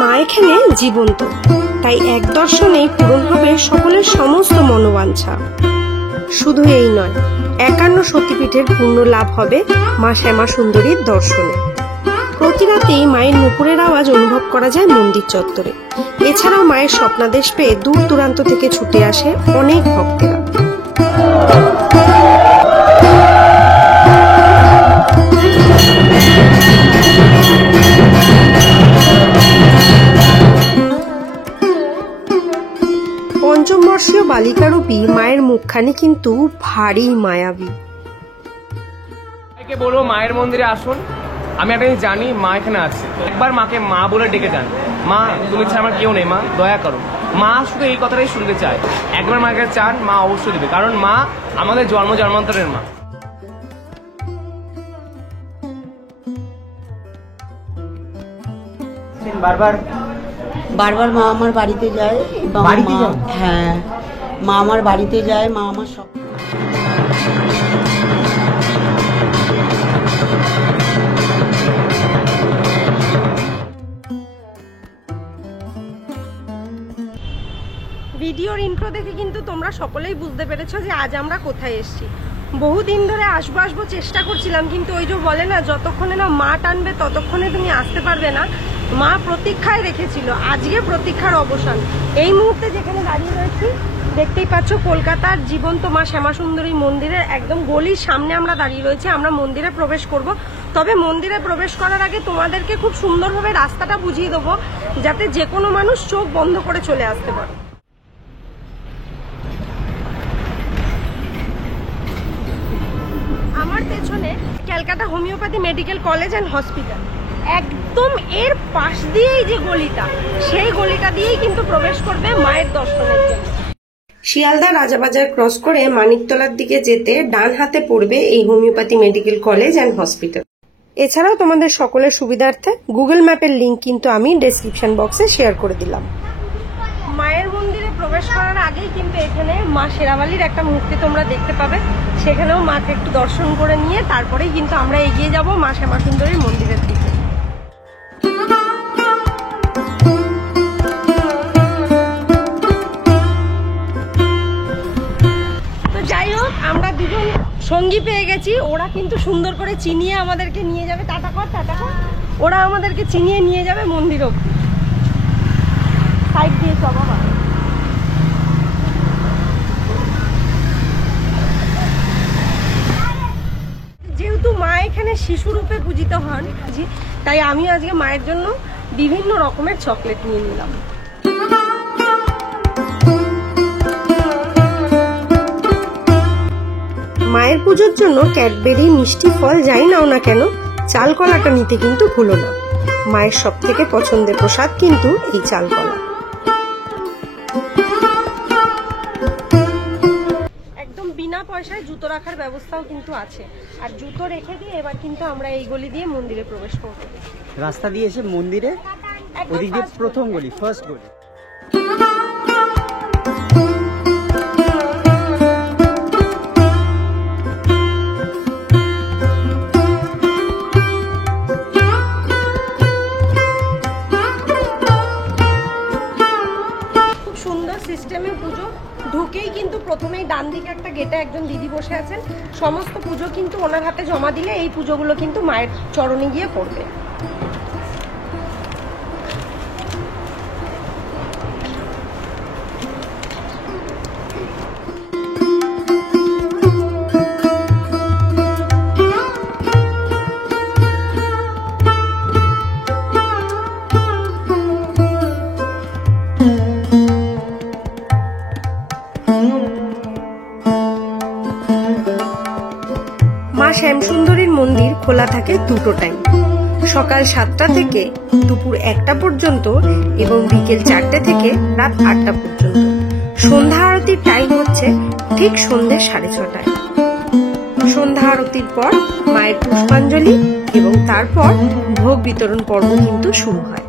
মা এখানে জীবন্ত, তাই এক দর্শনেই পূরণ হবে সকলের সমস্ত মনোবাঞ্ছা। শুধু এই নয়, 51 শক্তিপীঠের পূর্ণ লাভ হবে মা শ্যামা সুন্দরীর দর্শনে। প্রতি রাতেই মায়ের নুপুরের আওয়াজ অনুভব করা যায় মন্দির চত্বরে। এছাড়াও মায়ের স্বপ্নাদেশ পেয়ে দূর দূরান্ত থেকে ছুটে আসে অনেক ভক্তেরা। পঞ্চম বর্ষীয় বালিকারূপী মায়ের মুখখানি কিন্তু ভারী মায়াবী। বলবো মায়ের মন্দিরে আসুন। আমি একটা জিনিস জানি, মা এখানে আছে। একবার মাকে মা বলে ডেকে যান, মা তুমি ছাড়া আমার কেউ নেই, মা দয়া করো। মা শুধু এই কথাটাই শুনতে চায়। একবার মাকে চান, মা অবশ্যই দেবে, কারণ মা আমাদের জন্ম জন্মান্তরের মা। বারবার বারবার মা আমার বাড়িতে যায়। হ্যাঁ, মা আমার বাড়িতে যায়, মা আমার সব। ভিডিওর ইন্ট্রো দেখে কিন্তু তোমরা সকলেই বুঝতে পেরেছো যে আজ আমরা কোথায় এসেছি। বহুদিন ধরে আসবো চেষ্টা করছিলাম, কিন্তু ওই যে বলে না, যতক্ষণে না মা টানবে ততক্ষণে তুমি আসতে পারবে না। মা প্রতীক্ষায় রেখেছিল, আজকে প্রতীক্ষার অবসান। এই মুহূর্তে যেখানে দাঁড়িয়ে রয়েছি দেখতেই পাচ্ছ, কলকাতার জীবন্ত মা শ্যামা সুন্দরী মন্দিরের একদম গলির সামনে আমরা দাঁড়িয়ে রয়েছি। আমরা মন্দিরে প্রবেশ করব, তবে মন্দিরে প্রবেশ করার আগে তোমাদেরকে খুব সুন্দরভাবে রাস্তাটা বুঝিয়ে দেবো, যাতে যে কোনো মানুষ চোখ বন্ধ করে চলে আসতে পারে। আমার পেছনে Calcutta homeopathy medical college and hospital, একদম এর পাশ দিয়েই যে গলিটা, সেই গলিটা দিয়েই কিন্তু প্রবেশ করবে মায়ের দর্শনের জন্য। শিয়ালদা রাজাবাজার ক্রস করে মানিকতলার দিকে যেতে ডান হাতে পড়বে এই homeopathy medical college and hospital. এছাড়াও তোমাদের সকলের সুবিধার্থে গুগল ম্যাপের লিংক কিন্তু আমি ডেসক্রিপশন বক্সে শেয়ার করে দিলাম। মায়ের মন্দিরে প্রবেশ করার আগেই কিন্তু এখানে মা শেরাবালির একটা মূর্তি তোমরা দেখতে পাবে, সেখানেও মাকে একটু দর্শন করে নিয়ে তারপরেই কিন্তু আমরা এগিয়ে যাব মা শ্যামা সুন্দরীর মন্দিরের দিকে। তো যাই হোক, আমরা দুজন সঙ্গী পেয়ে গেছি। ওরা কিন্তু সুন্দর করে চিনিয়ে আমাদেরকে নিয়ে যাবে। টাটা কর, টাটা কর। ওরা আমাদেরকে চিনিয়ে নিয়ে যাবে মন্দির অবধি। সাইড দিয়ে সব বাবা। যেহেতু মা এখানে শিশুরূপে পূজিত হন, তাই আমি আজকে মায়ের জন্য বিভিন্ন রকমের চকলেট নিয়ে নিলাম। মায়ের পুজোর জন্য ক্যাডবেরি, মিষ্টি ফল যাই নাও না কেন, চাল কলাটা নিতে কিন্তু ভুলো না। মায়ের সব থেকে পছন্দের প্রসাদ কিন্তু এই চাল কলা। একদম বিনা পয়সায় জুতো রাখার ব্যবস্থাও কিন্তু আছে, আর জুতো রেখে দিয়ে এবার কিন্তু আমরা এই গলি দিয়ে মন্দিরে প্রবেশ করব। রাস্তা দিয়ে এসে মন্দিরে ওদিকে প্রথম গলি, ফার্স্ট গলি। সিস্টেমে পুজো ঢুকেই কিন্তু প্রথমেই ডান দিকে একটা গেটে একজন দিদি বসে আছেন। সমস্ত পুজো কিন্তু ওনার হাতে জমা দিলে এই পুজোগুলো কিন্তু মায়ের চরণে গিয়ে পড়বে। মা শ্যামসুন্দরীর মন্দির খোলা থাকে দুটো টাইম, সকাল 7টা থেকে দুপুর 1টা পর্যন্ত এবং বিকেল 4টে থেকে রাত 8টা পর্যন্ত। সন্ধ্যা আরতির টাইম হচ্ছে ঠিক সন্ধ্যে 6:30টায়। সন্ধ্যা আরতির পর মায়ের পুষ্পাঞ্জলি এবং তারপর ভোগ বিতরণ পর্ব কিন্তু শুরু হয়।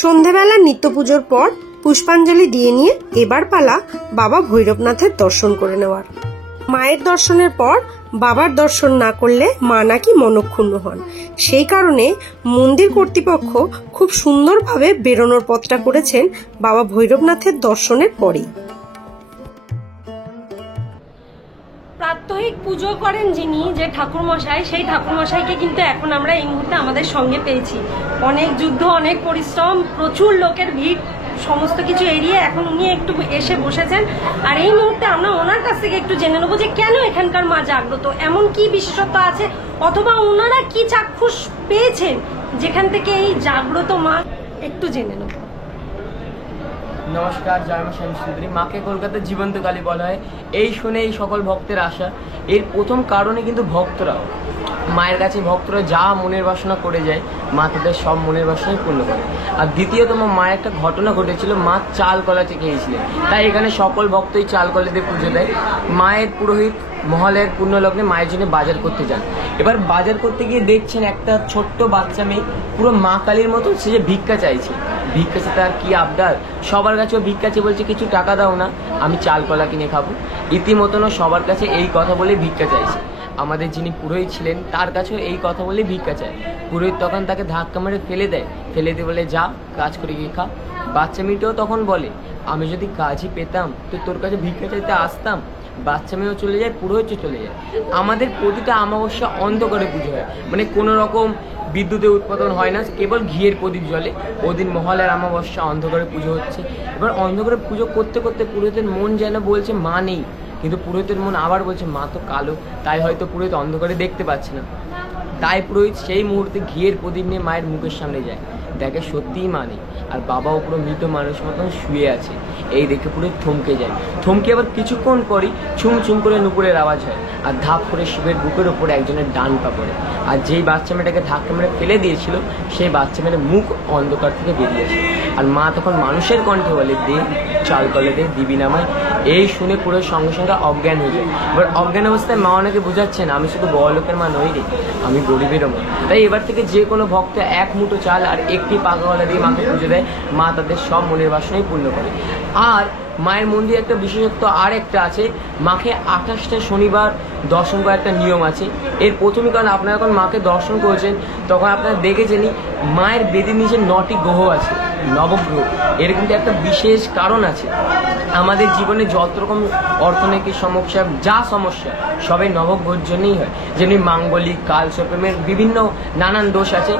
সন্ধেবেলা নিত্য পুজোর পর পুষ্পাঞ্জলি দিয়ে নিয়ে এবার পালা বাবা ভৈরবনাথের দর্শন করে নেওয়ার। মায়ের দর্শনের পর বাবার দর্শন না করলে মা নাকি মনক্ষুণ্ণ হন, সেই কারণে মন্দির কর্তৃপক্ষ খুব সুন্দরভাবে বেরোনোর পথটা করেছেন বাবা ভৈরবনাথের দর্শনের পরেই। প্রাত্যহিক পুজো করেন যিনি, যে ঠাকুরমশাই, সেই ঠাকুরমশাইকে কিন্তু এখন আমরা এই মুহূর্তে আমাদের সঙ্গে পেয়েছি। অনেক যুদ্ধ, অনেক পরিশ্রম, প্রচুর লোকের ভিড়, সমস্ত কিছু এড়িয়ে এখন উনি একটু এসে বসেছেন। আর এই মুহূর্তে আমরা ওনার কাছ থেকে একটু জেনে নেবো যে কেন এখানকার মা জাগ্রত, এমন কি বিশেষত্ব আছে, অথবা ওনারা কি চাক্ষুষ পেয়েছেন যেখান থেকে এই জাগ্রত মা, একটু জেনে নেব। নমস্কার, জয় মা শ্যাম সুন্দরী। মাকে কলকাতার জীবন্ত কালী বলা হয়, এই শুনে এই সকল ভক্তের আশা। এর প্রথম কারণে কিন্তু ভক্তরা, মায়ের কাছে ভক্তরা যা মনের বাসনা করে যায়, মা তাদের সব মনের বাসনাই পূর্ণ করে। আর দ্বিতীয়তম, মায়ের একটা ঘটনা ঘটেছিল, মা চাল কলা চেয়েছিলেন, তাই এখানে সকল ভক্তই চাল কলা দিয়ে পুজো দেয়। মায়ের পুরোহিত মহলের পুণ্যলগ্নে মায়ের জন্য বাজার করতে যান। এবার বাজার করতে গিয়ে দেখছেন একটা ছোট্ট বাচ্চা মেয়ে পুরো মা কালীর মতো সে যে ভিক্ষা চাইছে। ভিক্ষা চাইতে আর কি আবদার, সবার কাছেও ভিক্ষা চেয়ে বলছে কিছু টাকা দাও না, আমি চাল কলা কিনে খাবো। ইতিমতনও সবার কাছে এই কথা বলে ভিক্ষা চাইছে। আমাদের যিনি পুরোহিত ছিলেন তার কাছেও এই কথা বলে ভিক্ষা চায়। পুরোহিত তখন তাকে ধাক্কা মেরে ফেলে দেয়, ফেলে দিয়ে বলে যা কাজ করে গিয়ে খা। বাচ্চা মেয়েটাও তখন বলে আমি যদি কাজই পেতাম তো তোর কাছে ভিক্ষা চাইতে আসতাম। বাচ্চা মেয়েও চলে যায়, পুরোহিতও চলে যায়। আমাদের প্রতিটা অমাবস্যা অন্ধকারে পুজো হয়, মানে কোনো রকম বিদ্যুতের উৎপাদন হয় না, কেবল ঘিয়ের প্রদীপ জ্বলে। ওদিন মহলের অমাবস্যা অন্ধকারে পুজো হচ্ছে। এবার অন্ধকারে পুজো করতে করতে পুরোহিতের মন যেন বলছে মা নেই, কিন্তু পুরোহিতের মন আবার বলছে মা তো কালো, তাই হয়তো পুরোহিত অন্ধকারে দেখতে পাচ্ছে না। তাই পুরোহিত সেই মুহূর্তে ঘিয়ের প্রদীপ নিয়ে মায়ের মুখের সামনে যায়, দেখে সত্যিই মা নেই, আর বাবাও পুরো মৃত মানুষ মতন শুয়ে আছে। এই দেখে পুরো থমকে যায়। থমকে আবার কিছুক্ষণ পরই ছুম ছুম করে নুপুরের আওয়াজ হয়, আর ধাপ করে শিবের বুকের ওপরে একজনের ডান পা পড়ে। আর যেই বাচ্চা মেয়েটাকে ধাক্কা মেরে ফেলে দিয়েছিল সেই বাচ্চা মেয়ের মুখ অন্ধকার থেকে বেরিয়ে আসে। আর মা তখন মানুষের কণ্ঠে বলে দে চাল কলে দে, দিবি নামায়। এই শুনে পুরো সঙ্গে সঙ্গে অজ্ঞান হয়ে যায়। এবার অজ্ঞান অবস্থায় মা অনেকে বোঝাচ্ছেন আমি শুধু বড় লোকের মা নই রে, আমি গরিবেরও মা। তাই এবার থেকে যে কোনো ভক্ত এক মুঠো চাল আর একটি পাকা গলা দিয়ে মাকে পুজো দেয়, মা তাদের সব মনের বাসনাই পূর্ণ করে। আর মায়ের মন্দিরে একটা বিশেষত্ব আর একটা আছে, মাকে 28টা শনিবার দর্শন করার একটা নিয়ম আছে। এর প্রথমই কারণ আপনারা যখন মাকে দর্শন করেছেন তখন আপনারা দেখেছেনই মায়ের বেদির নিচে 9টি গ্রহ আছে, নবগ্রহ। এর কিন্তু একটা বিশেষ কারণ আছে। আমাদের জীবনে যত রকম অর্থনৈতিক সমস্যা, যা সমস্যা সবই নবগ্রহের জন্যই হয়। যেমনি মাঙ্গলিক, কালসর্পের বিভিন্ন নানান দোষ আছে।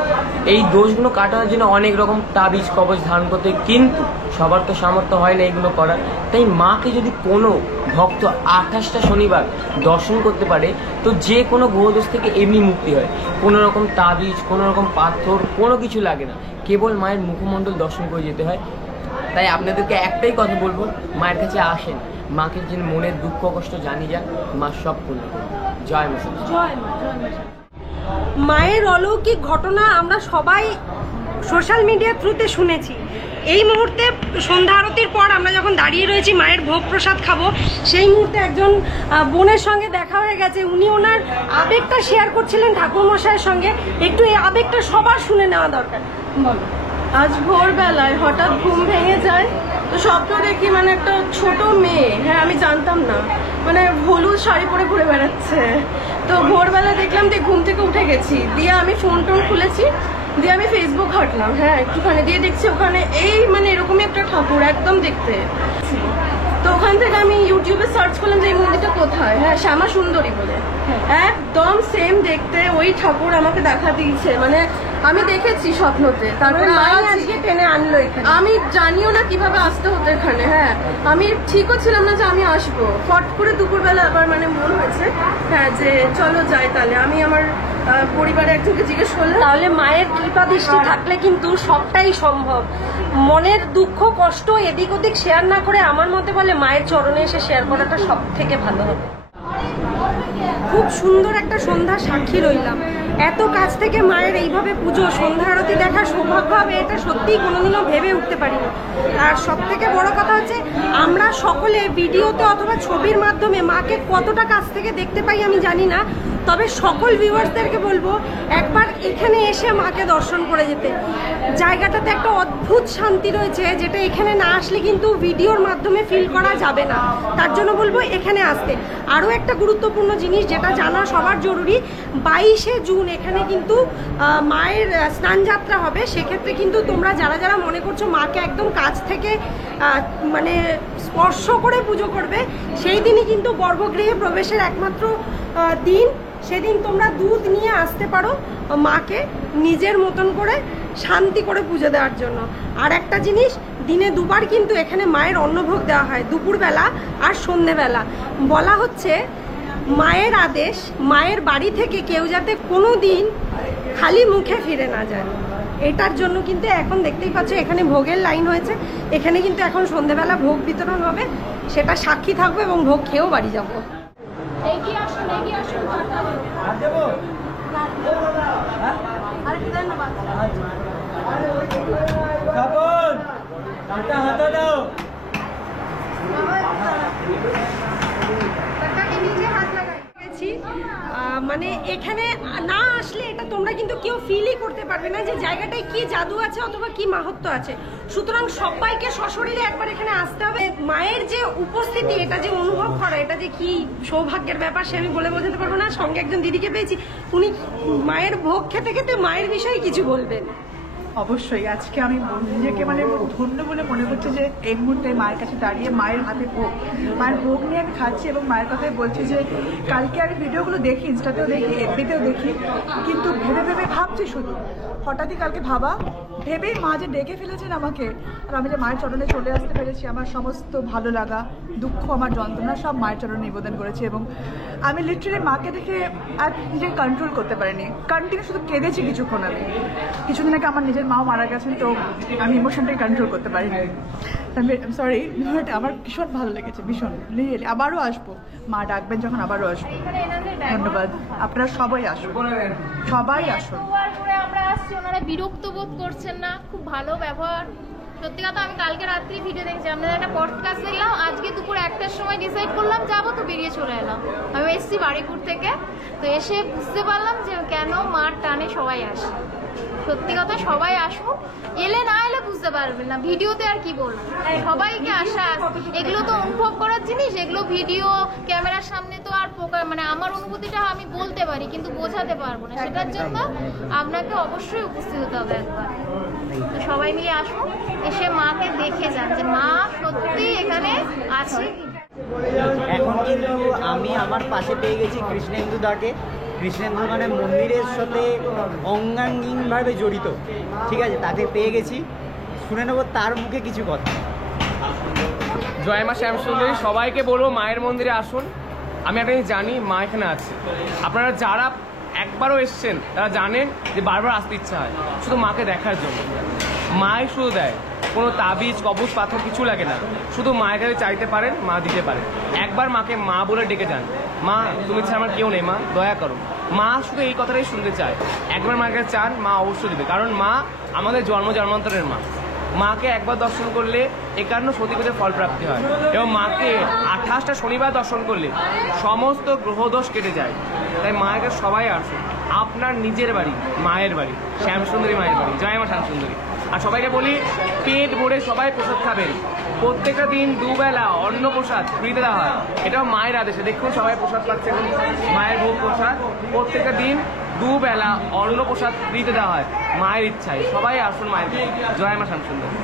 এই দোষগুলো কাটানোর জন্য অনেক রকম তাবিজ কবচ ধারণ করতে, কিন্তু সবার তো সামর্থ্য হয় না এগুলো করার। তাই মাকে যদি কোনো ভক্ত 28টা শনিবার দর্শন করতে পারে তো যে কোনো গ্রহদোষ থেকে এমনি মুক্তি হয়। কোনো রকম তাবিজ, কোনো রকম পাথর, কোনো কিছু লাগে না, কেবল মায়ের মুখমণ্ডল দর্শন করে যেতে হয়। তাই আপনাদেরকে একটাই কথা বলবো, মায়ের কাছে আসেন, মাকে যে মনের দুঃখ কষ্ট জানিয়ে যান, মা সব পূর্ণ করবে। জয় মা। জয় মা। মায়ের অলৌকিক ঘটনা আমরা সবাই সোশ্যাল মিডিয়ার থ্রুতে শুনেছি। এই মুহূর্তে সন্ধ্যা আরতির পর আমরা যখন দাঁড়িয়ে রয়েছি মায়ের ভোগ প্রসাদ খাবো, সেই মুহূর্তে একজন বোনের সঙ্গে দেখা হয়ে গেছে। উনি ওনার আবেগটা শেয়ার করছিলেন ঠাকুরমশাইয়ের সঙ্গে। একটু এই আবেগটা সবার শুনে নেওয়া দরকার। বলো। আজ ভোরবেলায় হঠাৎ ঘুম ভেঙে যায়, তো স্বপ্ন দেখি মানে একটা ছোট মেয়ে, হ্যাঁ আমি জানতাম না, মানে হলুদ শাড়ি পরে ঘুরে বেড়াচ্ছে। তো ভোরবেলা দেখলাম যে ঘুম থেকে উঠে গেছি, দিয়ে আমি ফোন টোন খুলেছি, দিয়ে আমি ফেসবুক ঘাটলাম, হ্যাঁ একটুখানি, দিয়ে দেখছি ওখানে এই মানে এরকমই একটা ঠাকুর একদম দেখতে। তো ওখান থেকে আমি ইউটিউবে সার্চ করলাম যে এই মন্দিরটা কোথায়, হ্যাঁ শ্যামা সুন্দরী বলে, একদম সেম দেখতে ওই ঠাকুর আমাকে দেখা দিয়েছে। মানে আমি দেখেছি স্বপ্নতে, তারপরে আজকে টেনে আনলো এখানে। আমি জানিও না কিভাবে আসতে হতো এখানে, হ্যাঁ আমি ঠিকও ছিলাম না যে আমি আসবো। ফট করে দুপুরবেলা আবার মানে মনে হয়েছে হ্যাঁ যে চলো যাই তাহলে। আমি আমার পরিবারে একজনকে জিজ্ঞেস করলাম। তাহলে মায়ের কৃপা দৃষ্টি থাকলে কিন্তু সবটাই সম্ভব। মনের দুঃখ কষ্ট এদিক ওদিক শেয়ার না করে আমার মতে বলে মায়ের চরণে এসে শেয়ার করাটা সব থেকে ভালো হবে। খুব সুন্দর একটা সন্ধ্যা সাক্ষী রইলাম। এত কাছ থেকে মায়ের এইভাবে পুজো সন্ধ্যা আরতি দেখার সৌভাগ্য হবে এটা সত্যিই কোনোদিনও ভেবে উঠতে পারিনি। আর সব থেকে বড় কথা হচ্ছে আমরা সকলে ভিডিওতে অথবা ছবির মাধ্যমে মাকে কতটা কাছ থেকে দেখতে পাই আমি জানি না, তবে সকল ভিউয়ার্সদেরকে বলবো একবার এখানে এসে মাকে দর্শন করে যেতে। জায়গাটাতে একটা অদ্ভুত শান্তি রয়েছে যেটা এখানে না আসলে কিন্তু ভিডিওর মাধ্যমে ফিল করা যাবে না, তার জন্য বলবো এখানে আসতে। আরও একটা গুরুত্বপূর্ণ জিনিস যেটা জানা সবার জরুরি, 22শে জুন এখানে কিন্তু মায়ের স্নানযাত্রা হবে। সেক্ষেত্রে কিন্তু তোমরা যারা যারা মনে করছো মাকে একদম কাছ থেকে মানে স্পর্শ করে পুজো করবে, সেই দিনই কিন্তু গর্ভগৃহে প্রবেশের একমাত্র দিন। সেদিন তোমরা দুধ নিয়ে আসতে পারো মাকে নিজের মতন করে শান্তি করে পুজো দেওয়ার জন্য। আর একটা জিনিস, দিনে দুবার কিন্তু এখানে মায়ের অন্নভোগ দেওয়া হয়, দুপুরবেলা আর সন্ধেবেলা। বলা হচ্ছে মায়ের আদেশ, মায়ের বাড়ি থেকে কেউ যাতে কোনো দিন খালি মুখে ফিরে না যায়, এটার জন্য কিন্তু এখন দেখতেই পাচ্ছ এখানে ভোগের লাইন হয়েছে। এখানে কিন্তু এখন সন্ধেবেলা ভোগ বিতরণ হবে, সেটা সাক্ষী থাকবো এবং ভোগ খেয়েও বাড়ি যাবো। এগিয়ে আসুন, এগিয়ে আসুন। মানে এখানে না আসলে এটা তোমরা কিন্তু কেউ ফিলই করতে পারবে না যে জায়গাটায় কি জাদু আছে অথবা কি মাহাত্ম্য আছে। সুতরাং সবাইকে সশরীরে একবার এখানে আসতে হবে। মায়ের যে উপস্থিতি, এটা যে অনুভব করা, এটা যে কি সৌভাগ্যের ব্যাপার সে আমি বলে বোঝাতে পারবো না। সঙ্গে একজন দিদিকে পেয়েছি, উনি মায়ের ভোগ খেতে খেতে মায়ের বিষয়ে কিছু বলবেন। অবশ্যই আজকে আমি নিজেকে মানে ধন্য বলে মনে করছি যে এই মুহূর্তে মায়ের কাছে দাঁড়িয়ে মায়ের হাতে ভোগ, মায়ের ভোগ নিয়ে আমি খাচ্ছি এবং মায়ের কথাই বলছি যে কালকে আমি ভিডিওগুলো দেখি, ইনস্টাতেও দেখি, এফবিতেও দেখি, কিন্তু ভেবে ভেবে ভাবছি শুধু। হঠাৎই কালকে ভেবেই মা যে ডেকে ফেলেছেন আমাকে, আর আমি যে মায়ের চরণে চলে আসতে পেরেছি, আমার সমস্ত ভালো লাগা, দুঃখ, আমার যন্ত্রণা সব মায়ের চরণে নিবেদন করেছি। এবং আমি লিটারালি মাকে দেখে আর নিজেকে কন্ট্রোল করতে পারিনি, কন্টিনিউ শুধু কেঁদেছি কিছুক্ষণ। আমি কিছুদিন আগে আমার নিজের মাও মারা গেছেন, তো আমি ইমোশনটাকে কন্ট্রোল করতে পারিনি। সরি, বাট আমার ভীষণ ভালো লেগেছে, ভীষণ। রিয়েলি আবারও আসবো, মা ডাকবেন যখন আবারও আসবো। ধন্যবাদ, আপনারা সবাই আসুন, সবাই আসুন। আমরা আসছি, ওনারা বিরক্ত বোধ করছেন না, খুব ভালো ব্যবহার। সত্যি কথা, আমি কালকে রাত্রি ভিডিও দেখছি, আপনাদের একটা পডকাস্ট দেখলাম, আজকে দুপুর 1টার সময় ডিসাইড করলাম যাবো, তো বেরিয়ে চলে এলাম। আমি এসছি বাড়িপুর থেকে, তো এসে বুঝতে পারলাম যে কেন মার টানে সবাই আসে। সত্যি কথা, সবাই আসুন, এলে না এলে বুঝতে পারবেন না, ভিডিওতে আর কি বলবো, সবাইকে আসা। এগুলো তো অনুভব করার জিনিস, এগুলো ভিডিও ক্যামেরার সামনে তো আর মানে আমার অনুভূতিটা আমি বলতে পারি কিন্তু বোঝাতে পারবো না, সেটার জন্য আপনাকে অবশ্যই উপস্থিত হতে হবে একবার। তো সবাই মিলে আসুন, এসে মাকে দেখে যান যে মা সত্যি এখানে আছে। এখন কিন্তু আমি আমার পাশে পেয়ে গেছি কৃষ্ণেন্দু দাকে। কৃষ্ণেন্দু মানে মন্দিরের সাথে অঙ্গাঙ্গিকভাবে জড়িত, ঠিক আছে, তাকে পেয়ে গেছি। শুনে নেবো তার মুখে কিছু কথা। জয় মা শ্যামসুন্দরী, সবাইকে বলবো মায়ের মন্দিরে আসুন। আমি একটা জিনিস জানি, মা এখানে আছে। আপনারা যারা একবারও এসছেন তারা জানেন যে বারবার আসতে ইচ্ছা হয় শুধু মাকে দেখার জন্য। মাই শুধু দেয়, কোনো তাবিজ কবজ পাথর কিছু লাগে না, শুধু মায়ের কাছে চাইতে পারেন, মা দিতে পারেন। একবার মাকে মা বলে ডেকে যান, মা তুমি ছাড়া আমার কেউ নেই, মা দয়া করো। মা শুধু এই কথাটাই শুনতে চায়। একবার মায়ের কাছে চান, মা অবশ্যই দেবে, কারণ মা আমাদের জন্মান্তরের মা। মাকে একবার দর্শন করলে 51 সতীপীঠে ফল প্রাপ্তি হয়, এবং মাকে 28টা শনিবার দর্শন করলে সমস্ত গ্রহদোষ কেটে যায়। তাই মায়ের কাছে সবাই আসুন, আপনার নিজের বাড়ি, মায়ের বাড়ি, শ্যামসুন্দরী মায়ের বাড়ি। জয় মা শ্যামসুন্দরী। আর সবাইকে বলি, পেট ভরে সবাই প্রসাদ খাবেন। প্রত্যেকটা দিন দুবেলা অন্ন প্রসাদ ফ্রিতে দেওয়া হয়, এটাও মায়ের আদেশে। দেখুন সবাই প্রসাদ পাচ্ছে, মায়ের ভোগ প্রসাদ। প্রত্যেকটা দিন দুবেলা অন্ন প্রসাদ ফ্রিতে দেওয়া হয় মায়ের ইচ্ছায়। সবাই আসুন মায়ের। জয় মা শ্যামসুন্দরী।